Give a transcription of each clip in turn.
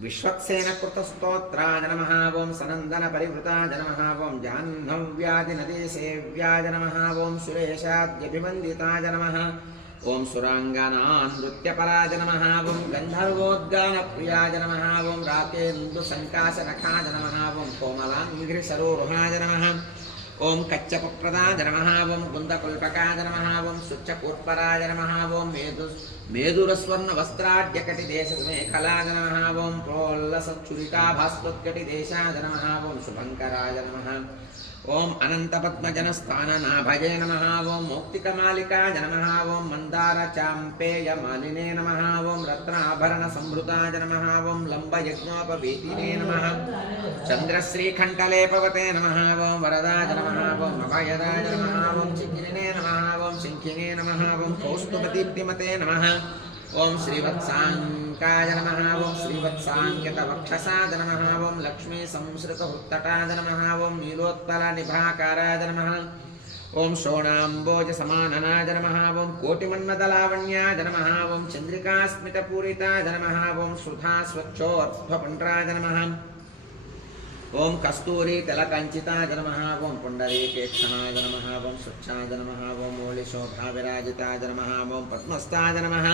विश्वक्सेन कृतस्तोत्राय नमः। ओं सनन्दन परिवृताय नमः। ओं जाह्नव्याधिनदीसेव्याय नमः। ओं सुरेशाद्यभिवन्दिताय नमः। ओं सुराङ्गनानृत्यपराय नमः। ओं गन्धर्वोद्गानप्रियाय नमः। ओं राकेन्दुसङ्काशनखाय नमः। ओं कोमलाङ्घ्रिसरोरुहाय नमः। ओं कच्चपप्रदाय नमः। ओं कुन्दकुल्पकाय नमः। ओं सुच्चकूर्पराय नमः। ओं मेदुरस्वर्णवस्त्राढ्यकटिदेशमेखलाय नमः। ओं प्रोल्लसच्छुरिकाभास्वत्कटिदेशाय नमः। ओं शुभङ्कराय नमः। ओं अनन्तपद्मजनस्थाननाभये नमः। ओं मौक्तिकमालिकाय नमः। ओं मन्दारचाम्पेयमालिने नमः। ओं रत्नाभरणसंभृताय नमः। ओं लम्बयज्ञोपवीतिने नमः। चन्द्रश्रीकण्ठलेपवते नमः। ओं वरदाय नमः। ओं अभयदाय नमः। ओं चिकिरिणे नमः। ओं शङ्खिने नमः। ओं कौस्तुभदीप्तिमते नमः। ओं श्रीवत्साङ्काय नमः। ओं श्रीवत्साङ्कितवक्षसाय नमः। ओं लक्ष्मीसंसृतहृत्तटाय नमः। ओं नीलोत्पलनिभाकाराय नमः। ओं शोणाम्बोजसमाननाय नमः। ओं कोटिमन्मदलावण्याय नमः। ओं चन्द्रिकास्मितपूरिताय नमः। ओं सुधास्वच्छोर्ध्वपुण्ड्राय नमः। ओं कस्तूरी तिलकञ्चिताय नमः। ओं पुण्डरीकेक्षणाय नमः। ओं स्वच्छाय नमः। ओं मौलिशोभाविराजिताय नमः। ओं पद्मस्ताय नमः।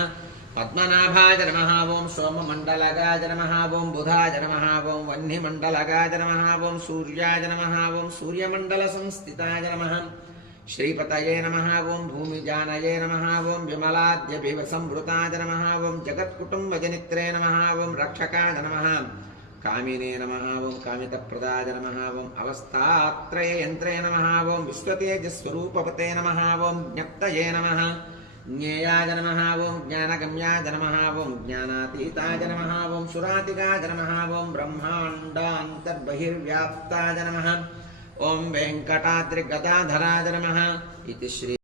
पद्मनाभाय नमः। ओं सोममण्डलगाय नमः। ओं बुधाय नमः। ओं वह्निमण्डलगाय नमः। ओं सूर्याय नमः। ओं सूर्यमण्डलसंस्थिताय नमः। श्रीपतये नमः। ओं भूमिजानये नमः। ओं विमलाद्यभिवसंवृताय नमः। ओं जगत्कुटुम्बजनित्रे नमः। ओं रक्षकाय नमः। कामिने नमः। ओं कामितप्रदाय नमः। ओं अवस्थात्रययन्त्रे नमः। ओं विश्वतेजस्वरूपपते नमः। ओं ज्ञप्तये नमः। ज्ञेयाय नमः। ओं ज्ञानगम्याय नमः। ओं ज्ञानातीताय नमः। ओं सुरातिकाय नमः। ओं ब्रह्माण्डान्तर्बहिर्व्याप्ताय नमः। ओं वेङ्कटाद्रिगदाधराय नमः। इति श्री